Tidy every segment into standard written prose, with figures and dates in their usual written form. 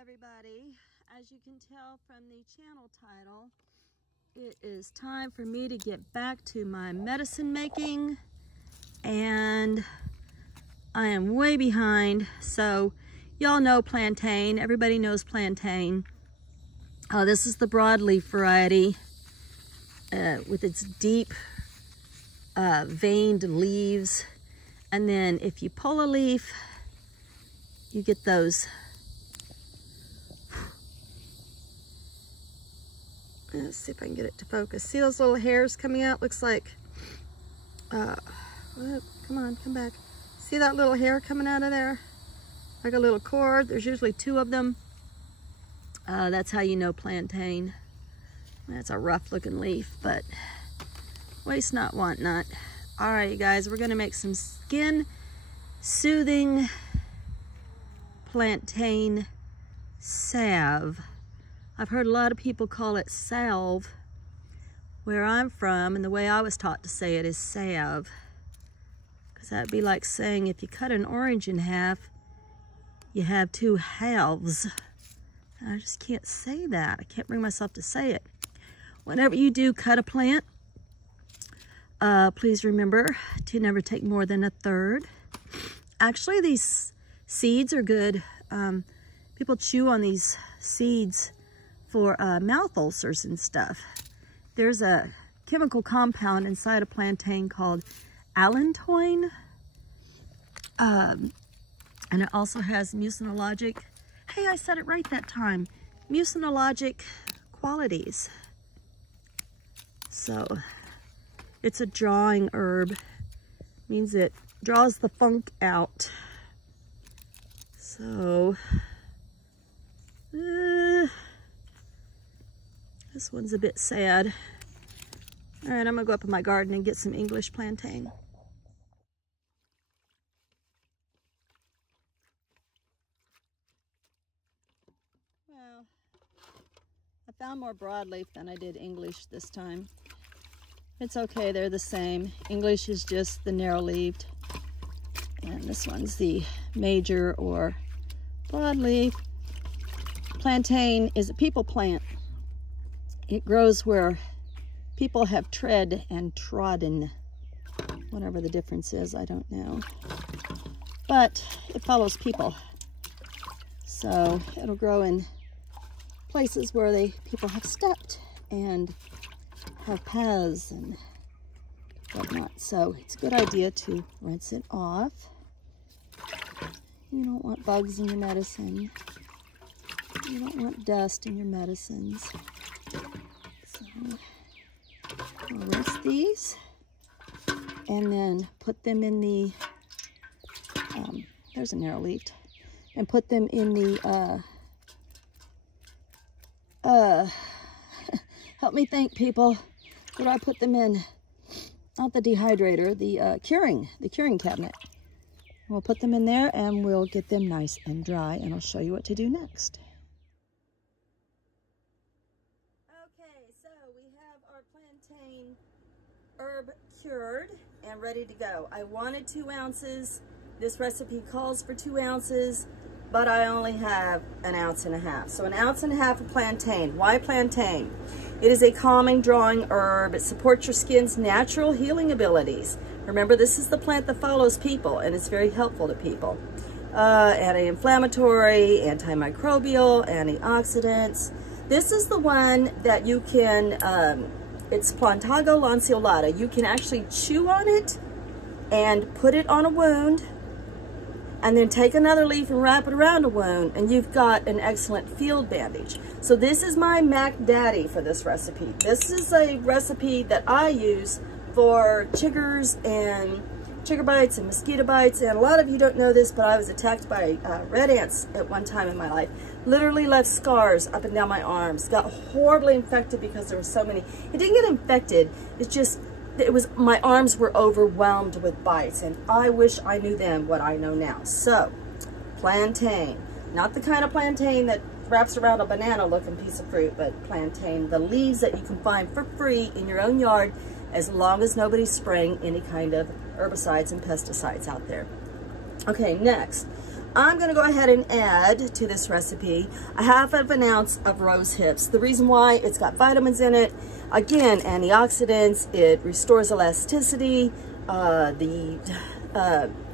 everybody. As you can tell from the channel title, it is time for me to get back to my medicine making, and I am way behind. So y'all know plantain. Everybody knows plantain. This is the broadleaf variety with its deep veined leaves, and then if you pull a leaf, you get those. Let's see if I can get it to focus. See those little hairs coming out? Looks like, come on, come back. See that little hair coming out of there? Like a little cord. There's usually two of them. That's how you know plantain. That's a rough looking leaf, but waste not, want not. All right, you guys, we're gonna make some skin soothing plantain salve. I've heard a lot of people call it salve where I'm from, and the way I was taught to say it is salve, because that'd be like saying if you cut an orange in half, you have two halves. I just can't say that. I can't bring myself to say it. Whenever you do cut a plant, please remember to never take more than a third. Actually, these seeds are good. People chew on these seeds for mouth ulcers and stuff. There's a chemical compound inside a plantain called allantoin, and it also has mucinologic, hey, I said it right that time, mucinologic qualities. So it's a drawing herb, means it draws the funk out. So this one's a bit sad. All right, I'm gonna go up in my garden and get some English plantain. Well, I found more broadleaf than I did English this time. It's okay, they're the same. English is just the narrow-leaved, and this one's the major or broadleaf. Plantain is a people plant. It grows where people have tread and trodden. Whatever the difference is, I don't know. But it follows people. So it'll grow in places where people have stepped and have paths and whatnot. So it's a good idea to rinse it off. You don't want bugs in your medicine. You don't want dust in your medicines. So I'll rinse these and then put them in the, there's a narrow leaf, and put them in the, help me think, people. What do I put them in? Not the dehydrator, the curing cabinet. We'll put them in there and we'll get them nice and dry, and I'll show you what to do next. Okay, so we have our plantain herb cured and ready to go. I wanted 2 ounces. This recipe calls for 2 ounces, but I only have 1.5 ounces. So 1.5 ounces of plantain. Why plantain? It is a calming, drawing herb. It supports your skin's natural healing abilities. Remember, this is the plant that follows people, and it's very helpful to people. Anti-inflammatory, antimicrobial, antioxidants. This is the one that you can, it's Plantago lanceolata. You can actually chew on it and put it on a wound, and then take another leaf and wrap it around a wound, and you've got an excellent field bandage. So this is my Mac Daddy for this recipe. This is a recipe that I use for chiggers and chigger bites and mosquito bites. And a lot of you don't know this, but I was attacked by red ants at one time in my life. Literally left scars up and down my arms. Got horribly infected because there were so many. It didn't get infected. It's just, my arms were overwhelmed with bites, and I wish I knew then what I know now. So, plantain. Not the kind of plantain that wraps around a banana looking piece of fruit, but plantain, the leaves that you can find for free in your own yard, as long as nobody's spraying any kind of herbicides and pesticides out there. Okay, next, I'm going to go ahead and add to this recipe a half of an ounce of rose hips. The reason why, it's got vitamins in it. Again, antioxidants. It restores elasticity.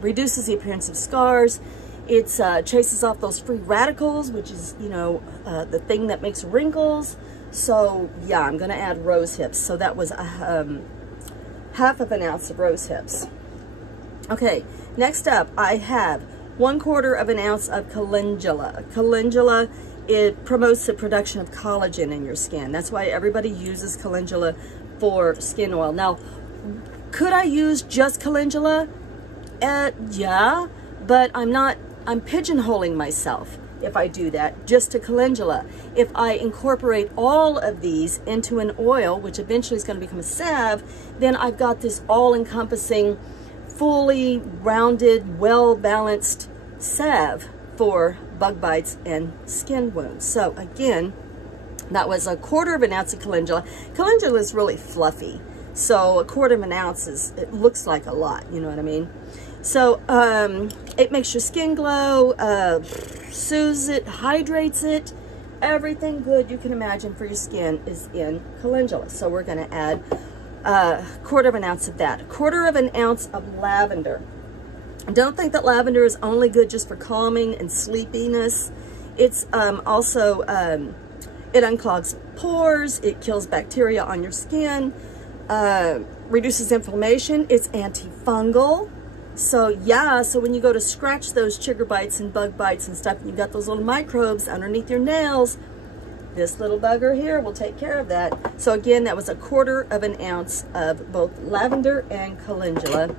Reduces the appearance of scars. It chases off those free radicals, which is, you know, the thing that makes wrinkles. So yeah, I'm going to add rose hips. So that was half of an ounce of rose hips. Okay, next up I have 1/4 of an ounce of calendula. Calendula, it promotes the production of collagen in your skin. That's why everybody uses calendula for skin oil. Now, could I use just calendula? Yeah, but I'm pigeonholing myself if I do that, just to calendula. If I incorporate all of these into an oil, which eventually is going to become a salve, then I've got this all-encompassing, fully rounded, well-balanced salve for bug bites and skin wounds. So again, that was 1/4 of an ounce of calendula. Calendula is really fluffy, so 1/4 of an ounce it looks like a lot, you know what I mean? So it makes your skin glow, soothes it, hydrates it. Everything good you can imagine for your skin is in calendula. So we're going to add 1/4 of an ounce of that. 1/4 of an ounce of lavender. Don't think that lavender is only good just for calming and sleepiness. It's also, it unclogs pores, it kills bacteria on your skin, reduces inflammation, it's antifungal. So yeah, so when you go to scratch those chigger bites and bug bites and stuff, and you got those little microbes underneath your nails, this little bugger here will take care of that. So again, that was 1/4 of an ounce of both lavender and calendula.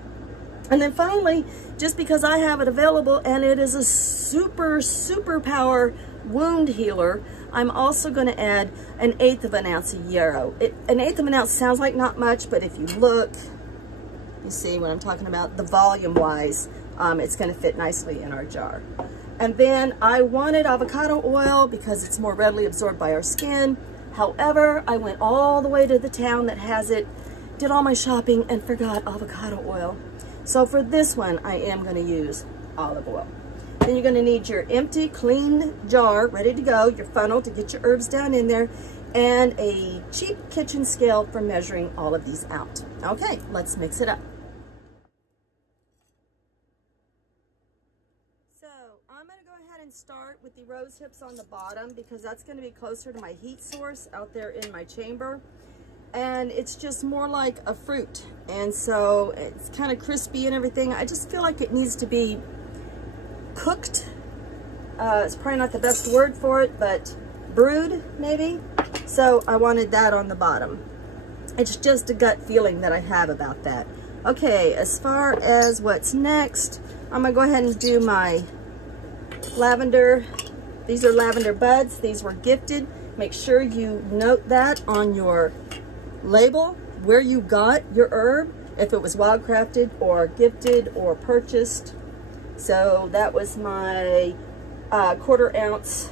And then finally, just because I have it available and it is a super power wound healer, I'm also going to add 1/8 of an ounce of yarrow. 1/8 of an ounce sounds like not much, but if you look, you see what I'm talking about, the volume wise, it's going to fit nicely in our jar. And then I wanted avocado oil because it's more readily absorbed by our skin. However, I went all the way to the town that has it, did all my shopping, and forgot avocado oil. So for this one, I am going to use olive oil. Then you're going to need your empty, clean jar ready to go, your funnel to get your herbs down in there, and a cheap kitchen scale for measuring all of these out. Okay, let's mix it up. So I'm going to go ahead and start with the rose hips on the bottom because that's going to be closer to my heat source out there in my chamber. And it's just more like a fruit, and so it's kind of crispy and everything. I just feel like it needs to be cooked. It's probably not the best word for it, but brewed maybe. So I wanted that on the bottom. It's just a gut feeling that I have about that. Okay, as far as what's next, I'm gonna go ahead and do my lavender. These are lavender buds. These were gifted. Make sure you note that on your label where you got your herb, if it was wildcrafted or gifted or purchased. So that was my 1/4 ounce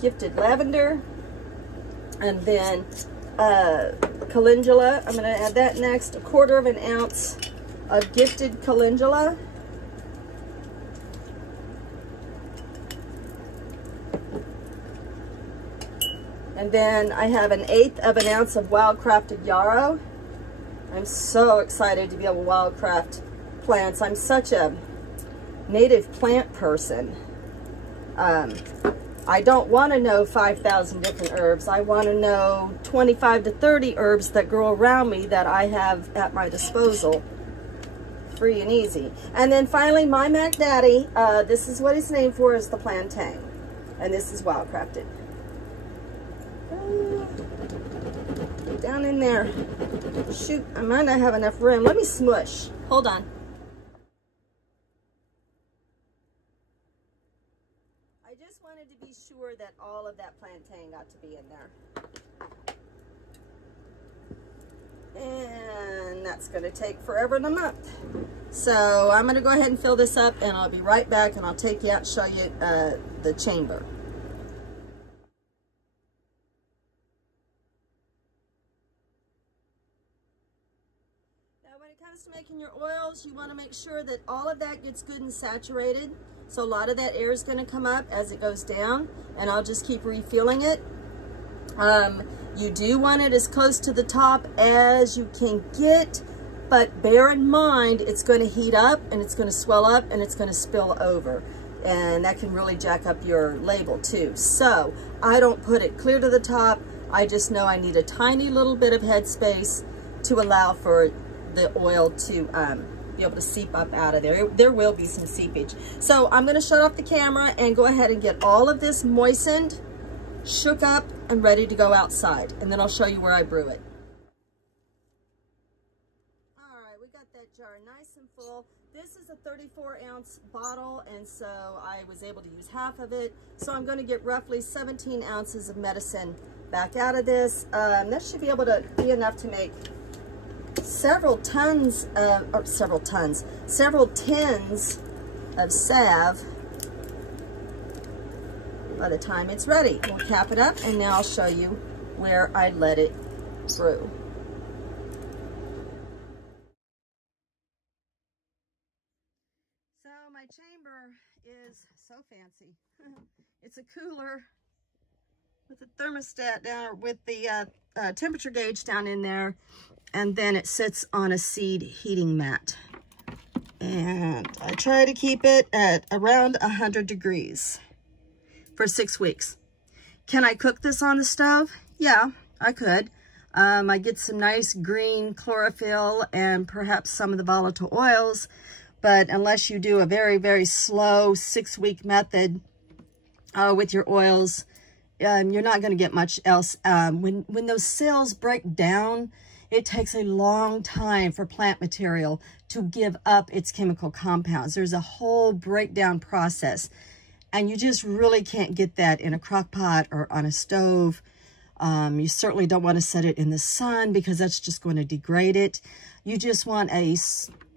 gifted lavender. And then calendula, I'm going to add that next. 1/4 of an ounce of gifted calendula. And then I have 1/8 of an ounce of wildcrafted yarrow. I'm so excited to be able to wildcraft plants. I'm such a native plant person. I don't want to know 5,000 different herbs. I want to know 25 to 30 herbs that grow around me that I have at my disposal. Free and easy. And then finally, my Mac Daddy, this is what he's named for, is the Plantain. And this is wildcrafted. Down in there. Shoot, I might not have enough room. Let me smush. Hold on. I just wanted to be sure that all of that plantain got to be in there. And that's going to take forever and a month. So I'm going to go ahead and fill this up, and I'll be right back, and I'll take you out and show you the chamber. When it comes to making your oils, you want to make sure that all of that gets good and saturated. So a lot of that air is going to come up as it goes down, and I'll just keep refilling it. You do want it as close to the top as you can get, but bear in mind it's going to heat up and it's going to swell up and it's going to spill over. And that can really jack up your label too. So I don't put it clear to the top. I just know I need a tiny little bit of headspace to allow for the oil to be able to seep up out of there. There will be some seepage. So I'm going to shut off the camera and go ahead and get all of this moistened, shook up, and ready to go outside. And then I'll show you where I brew it. All right, we got that jar nice and full. This is a 34-ounce bottle, and so I was able to use half of it. So I'm going to get roughly 17 ounces of medicine back out of this. That should be able to be enough to make several tins of salve by the time it's ready. We'll cap it up, and now I'll show you where I let it brew. So my chamber is so fancy. It's a cooler with a thermostat down, with the temperature gauge down in there, and then it sits on a seed heating mat. And I try to keep it at around 100 degrees for 6 weeks. Can I cook this on the stove? Yeah, I could. I get some nice green chlorophyll and perhaps some of the volatile oils, but unless you do a very, very slow 6-week method with your oils, you're not going to get much else. When those cells break down, it takes a long time for plant material to give up its chemical compounds. There's a whole breakdown process, and you just really can't get that in a crock pot or on a stove. You certainly don't want to set it in the sun because that's just going to degrade it. You just want a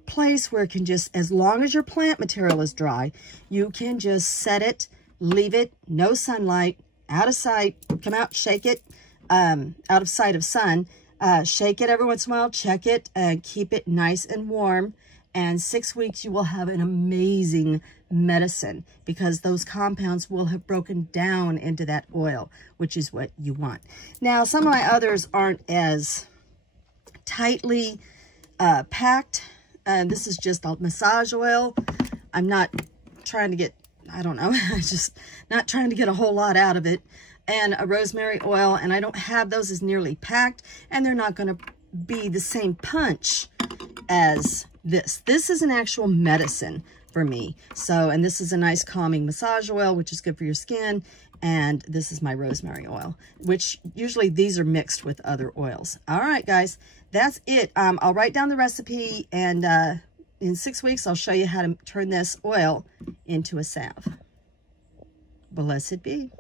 place where it can just, as long as your plant material is dry, you can just set it, leave it, no sunlight, out of sight, come out, shake it, out of sight of sun, shake it every once in a while, check it, and keep it nice and warm. And 6 weeks, you will have an amazing medicine because those compounds will have broken down into that oil, which is what you want. Now, some of my others aren't as tightly packed. This is just a massage oil. I'm not trying to get, I don't know, just not trying to get a whole lot out of it. And a rosemary oil, and I don't have those as nearly packed, and they're not going to be the same punch as this. This is an actual medicine for me. So, and this is a nice calming massage oil, which is good for your skin. And this is my rosemary oil, which usually these are mixed with other oils. All right, guys, that's it. I'll write down the recipe, and in 6 weeks, I'll show you how to turn this oil into a salve. Blessed be.